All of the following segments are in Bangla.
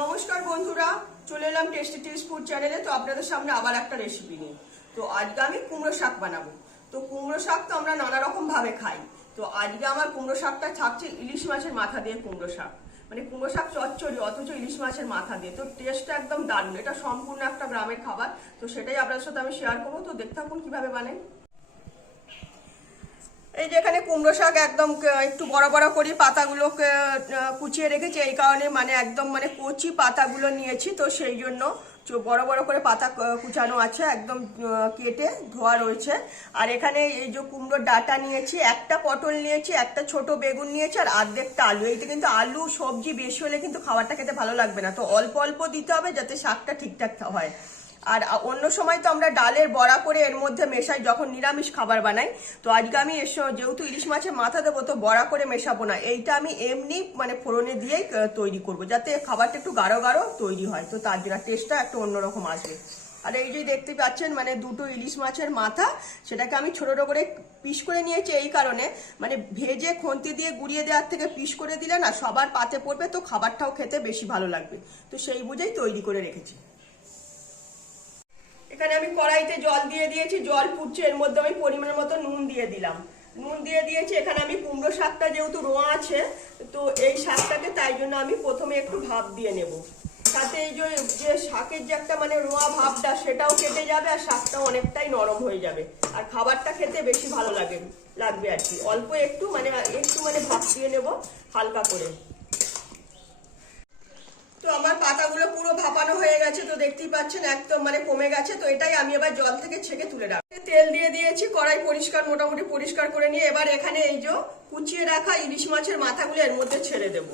নমস্কার বন্ধুরা, চলে এলাম টেস্টি টিপস ফুড চ্যানেলে। তো আপনাদের সামনে আবার একটা রেসিপি নিয়ে। তো আজকে আমি কুমড়ো শাক বানাবো। তো কুমড়ো শাক তো আমরা নানা রকম ভাবে খাই। তো আজকে আমার কুমড়ো শাকটা থাকছে ইলিশ মাছের মাথা দিয়ে কুমড়ো শাক। মানে কুমড়ো শাক চচ্চড়ি, অথচ ইলিশ মাছের মাথা দিয়ে। তো টেস্টটা একদম দারুণ। এটা সম্পূর্ণ একটা গ্রামের খাবার। তো সেটাই আপনাদের সাথে আমি শেয়ার করবো। তো দেখতে থাকুন কিভাবে বানাই। এই যে এখানে কুমড়ো শাক একদম একটু বড় বড় করে পাতাগুলোকে কুচিয়ে রেখেছি। এই কারণে মানে একদম মানে কচি পাতাগুলো নিয়েছি, তো সেই জন্য বড় বড় করে পাতা কুচানো আছে, একদম কেটে ধোয়া রয়েছে। আর এখানে এই যে কুমড়োর ডাঁটা নিয়েছি, একটা পটল নিয়েছি, একটা ছোট বেগুন নিয়েছি, আর অর্ধেকটা আলু। এইতে কিন্তু আলু সবজি বেশি হলে কিন্তু খাবারটা খেতে ভালো লাগবে না, তো অল্প অল্প দিতে হবে যাতে শাকটা ঠিকঠাক হয়। আর অন্য সময় তো আমরা ডালের বড়া করে এর মধ্যে মেশাই যখন নিরামিষ খাবার বানাই। তো আজকে আমি যেহেতু ইলিশ মাছের মাথা দেবো, তো বড়া করে মেশাবো না। এইটা আমি এমনি মানে ফোড়নে দিয়েই তৈরি করব, যাতে খাবারটা একটু গাঢ় গাঢ় তৈরি হয়। তো তার জন্য টেস্টটা একটু অন্যরকম আসবে। আর এই যে দেখতে পাচ্ছেন মানে দুটো ইলিশ মাছের মাথা, সেটাকে আমি ছোট ছোট করে পিস করে নিয়েছি। এই কারণে মানে ভেজে খন্তি দিয়ে গুঁড়িয়ে দেওয়ার থেকে পিস করে দিলে না সবার পাতে পড়বে, তো খাবারটাও খেতে বেশি ভালো লাগবে। তো সেই বুঝেই তৈরি করে রেখেছি। এখানে আমি কড়াইতে জল দিয়ে দিয়েছি, জল ফুটছে, এর মধ্যে আমি পরিমাণ মতো নুন দিয়ে দিলাম। নুন দিয়ে দিয়েছি। এখানে আমি কুমড়ো শাকটা যেহেতু রোয়া আছে, তো এই শাকটাকে তাই জন্য আমি প্রথমে একটু ভাপ দিয়ে নেব। তাতে এই যে শাকের যে একটা মানে রোয়া ভাবটা, সেটাও কেটে যাবে, আর শাকটাও অনেকটাই নরম হয়ে যাবে, আর খাবারটা খেতে বেশি ভালো লাগবে আর কি। অল্প একটু মানে ভাপ দিয়ে নেব হালকা করে। তো আমার পাতাগুলো পুরো ভাপানো হয়ে গেছে, তো দেখতেই পাচ্ছেন একদম মানে কমে গেছে। তো এটাই আমি এবার জল থেকে ছেঁকে তুলে রাখবো। তেল দিয়ে দিয়েছি, কড়াই মোটামুটি পরিষ্কার করে নিয়ে এবার এখানে এই যে কুচিয়ে রাখা ইলিশ মাছের মাথাগুলো এর মধ্যে ছেড়ে দেব।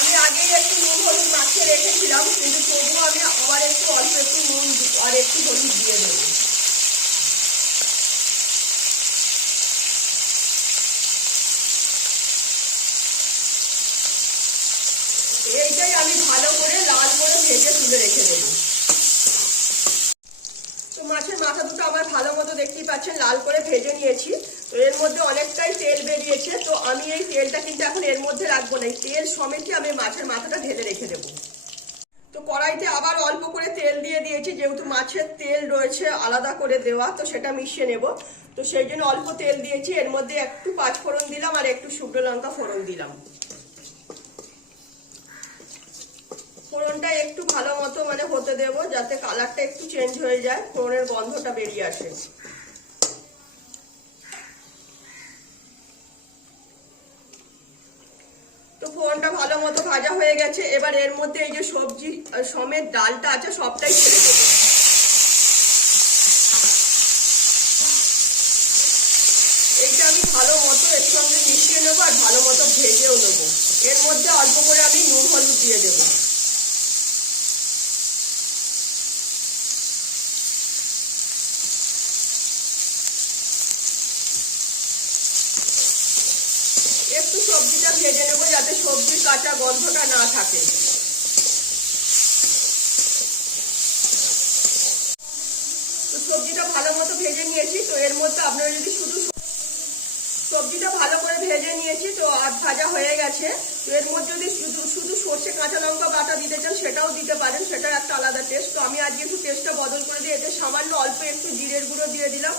আমি আগেই একটু নুন হলুদ মাখিয়ে রেখেছিলাম, কিন্তু তবুও আমি আবার অল্প একটু নুন আর একটু হলুদ দিয়ে দেবো। এইটাই আমি ভালো করে লাল করে ভেজে তুলে রেখে দেবো। তো মাছের মাথা দুটো আমার ভালো মতো দেখতেই পাচ্ছেন লাল করে ভেজে নিয়েছি। তো এর মধ্যে অনেকটাই তেল বেরিয়েছে, তো আমি এই তেলটা কিন্তু এখন এর মধ্যে রাখবো না। তেল সমেতই আমি মাছের মাথাটা ঢেলে রেখে দেবো। তো কড়াইতে আবার অল্প করে তেল দিয়ে দিয়েছি, যেহেতু মাছের তেল রয়েছে আলাদা করে দেওয়া, তো সেটা মিশিয়ে নেব। তো সেই জন্য অল্প তেল দিয়েছি। এর মধ্যে একটু পাঁচফোড়ন দিলাম আর একটু শুকনো লঙ্কা ফোড়ন দিলাম। ফোড়নটা একটু ভালো মতো মানে হতে দেবো, যাতে কালারটা একটু চেঞ্জ হয়ে যায়, ফোড়নের গন্ধটা বেরিয়ে আসে। তো ফোড়নটা ভালো মতো ভাজা হয়ে গেছে। এবার এর মধ্যে এই যে সবজি সমেত ডালটা আছে সবটাই ছেড়ে দেবো। এইটা আমি ভালো মতো এর সঙ্গে মিশিয়ে নেবো আর ভালো মতো ভেজেও নেবো। এর মধ্যে অল্প করে আমি নুন হলুদ দিয়ে দেবো। একটু সবজিটা ভেজে নেবো যাতে সবজির কাঁচা গন্ধটা না থাকে। তো সবজিটা ভালো মতো ভেজে নিয়েছি। তো এর মধ্যে আপনারা যদি সবজিটা ভালো করে ভেজে নিয়েছি, তো আর ভাজা হয়ে গেছে। তো এর মধ্যে যদি শুধু সর্ষে কাঁচা লঙ্কা বাটা দিতে চান সেটাও দিতে পারেন, সেটার একটা আলাদা টেস্ট। তো আমি আজকে একটু টেস্টটা বদল করে দিয়ে এতে সামান্য অল্প একটু জিরের গুঁড়ো দিয়ে দিলাম,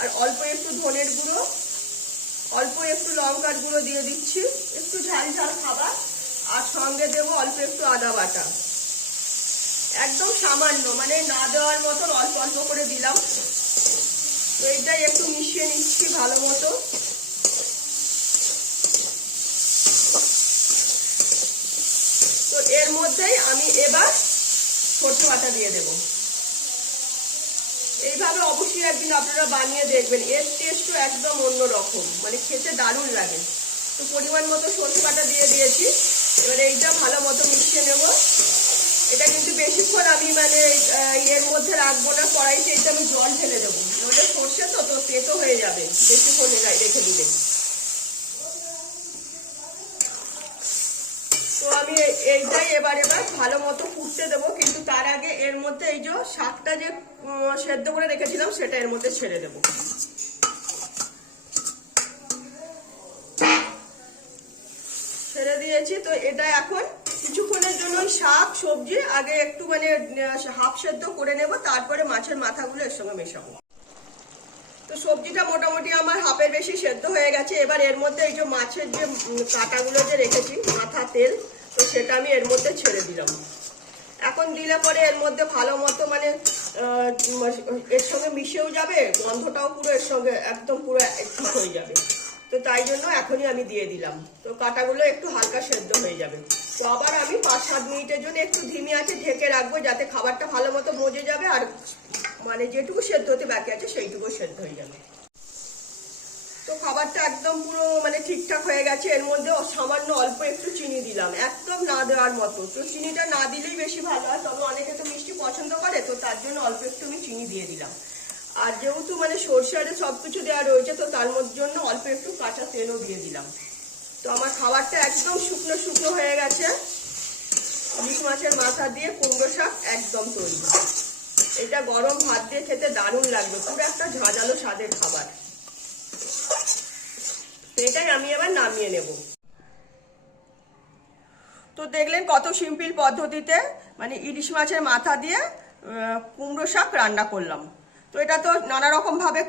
আর অল্প একটু ধনের গুঁড়ো, অল্প একটু লঙ্কার গুঁড়ো দিয়ে দিচ্ছি, একটু ঝাল ঝাল খাবার। আর সঙ্গে দেবো অল্প একটু আদা বাটা, একদম সামান্য মানে না দেওয়ার মতন অল্প অল্প করে দিলাম। তো এইটাই একটু মিশিয়ে নিচ্ছি ভালো মতো। তো এর মধ্যেই আমি এবার সরষে বাটা দিয়ে দেব। এইভাবে অবশ্যই একদিন আপনারা বানিয়ে দেখবেন, এর টেস্টও একদম অন্যরকম, মানে খেতে দারুণ লাগে। তো পরিমাণ মতো সরষে বাটা দিয়ে দিয়েছি। এবার এইটা ভালো মতো মিশিয়ে নেব। এটা কিন্তু বেশিক্ষণ আমি মানে এর মধ্যে রাখবো না, কড়াইতে এটা আমি জল ঢেলে দেবো, নইলে সর্ষে তো তেতো হয়ে যাবে বেশিক্ষণ রেখে দিলে। তো আমি এইটাই এবার ভালো মতো ফুটতে দেবো, কিন্তু তার আগে এর মধ্যে এই যে শাকটা যে সেদ্ধ করে রেখেছিলাম সেটা এর মধ্যে ছেড়ে দেবো। দিয়েছি। তো এটা এখন কিছুক্ষণের জন্য শাক সবজি আগে একটু মানে হাফ সেদ্ধ করে নেব, তারপরে মাছের মাথাগুলো এর সঙ্গে মেশাবো। তো সবজিটা মোটামুটি আমার হাফের বেশি সেদ্ধ হয়ে গেছে। এবার এর মধ্যে এই যে মাছের যে কাঁটাগুলো যে রেখেছি মাথা তেল, তো সেটা আমি এর মধ্যে ছেড়ে দিলাম। এখন দিলে পরে এর মধ্যে ভালো মতো মানে এর সঙ্গে মিশেও যাবে, গন্ধটাও পুরো এর সঙ্গে একদম পুরো ঠিক হয়ে যাবে। তো তাই জন্য এখনই আমি দিয়ে দিলাম। তো কাঁটাগুলো একটু হালকা সেদ্ধ হয়ে যাবে। তো আবার আমি 5-7 মিনিটের জন্য একটু ধিমি আঁচে ঢেকে রাখবো, যাতে খাবারটা ভালো মতো মজে যাবে আর মানে যেটুকু সেদ্ধ হতে বাকি আছে সেইটুকু সেদ্ধ হয়ে যাবে। তো খাবারটা একদম পুরো মানে ঠিকঠাক হয়ে গেছে। এর মধ্যে সামান্য অল্প একটু চিনি দিলাম, একদম না দেওয়ার মতো। তো চিনিটা না দিলেই বেশি ভালো হয়, তবে অনেকে তো মিষ্টি পছন্দ করে, তো তার জন্য অল্প একটু আমি চিনি দিয়ে দিলাম। আর যেহেতু মানে সরষে আরে সবকিছু দেওয়া রয়েছে, তো তার জন্য অল্প একটু কাঁচা তেলও দিয়ে দিলাম। তো আমার খাবারটা একদম শুকনো শুকনো হয়ে গেছে। ইলিশ মাছের মাথা দিয়ে কুমড়ো শাক একদম তৈরি। এটা গরম ভাত দিয়ে খেতে দারুণ লাগবে, পুরো একটা ঝাঁঝালো স্বাদের খাবার। এটাই আমি এবার নামিয়ে নেব। তো দেখলেন কত সিম্পল পদ্ধতিতে মানে ইলিশ মাছের মাথা দিয়ে কুমড়ো শাক রান্না করলাম। তো এটা তো নানা রকম ভাবে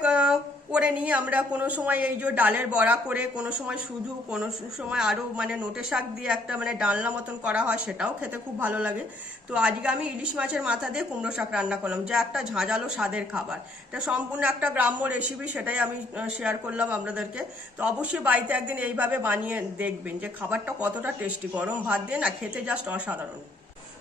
করে নিই আমরা। কোনো সময় এই যে ডালের বড়া করে, কোনো সময় শুধু, কোনো সময় আরও মানে নোটে শাক দিয়ে একটা মানে ডালনা মতন করা হয়, সেটাও খেতে খুব ভালো লাগে। তো আজকে আমি ইলিশ মাছের মাথা দিয়ে কুমড়ো শাক রান্না করলাম, যা একটা ঝাঁঝালো স্বাদের খাবার। এটা সম্পূর্ণ একটা গ্রাম্য রেসিপি, সেটাই আমি শেয়ার করলাম আপনাদেরকে। তো অবশ্যই বাড়িতে একদিন এইভাবে বানিয়ে দেখবেন যে খাবারটা কতটা টেস্টি, গরম ভাত দিয়ে না খেতে জাস্ট অসাধারণ।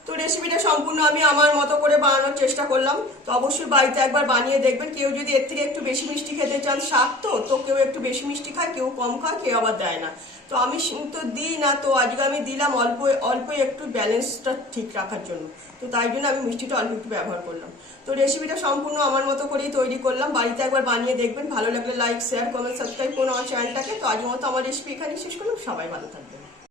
তো রেসিপিটা সম্পূর্ণ আমি আমার মতো করে বানানোর চেষ্টা করলাম। তো অবশ্যই বাড়িতে একবার বানিয়ে দেখবেন। কেউ যদি এর থেকে একটু বেশি মিষ্টি খেতে চান, শাক তো কেউ একটু বেশি মিষ্টি খায়, কেউ কম খায়, কেউ আবার দেয় না। তো আমি তো দিই না, তো আজকে আমি দিলাম অল্প অল্প একটু ব্যালেন্সটা ঠিক রাখার জন্য। তো তাই জন্য আমি মিষ্টিটা অল্প একটু ব্যবহার করলাম। তো রেসিপিটা সম্পূর্ণ আমার মতো করেই তৈরি করলাম। বাড়িতে একবার বানিয়ে দেখবেন। ভালো লাগলে লাইক, শেয়ার, কমেন্ট, সাবস্ক্রাইব করুন আমার চ্যানেলটাকে। তো আজকের মতো আমার রেসিপি এখানে শেষ করলাম। সবাই ভালো থাকবেন।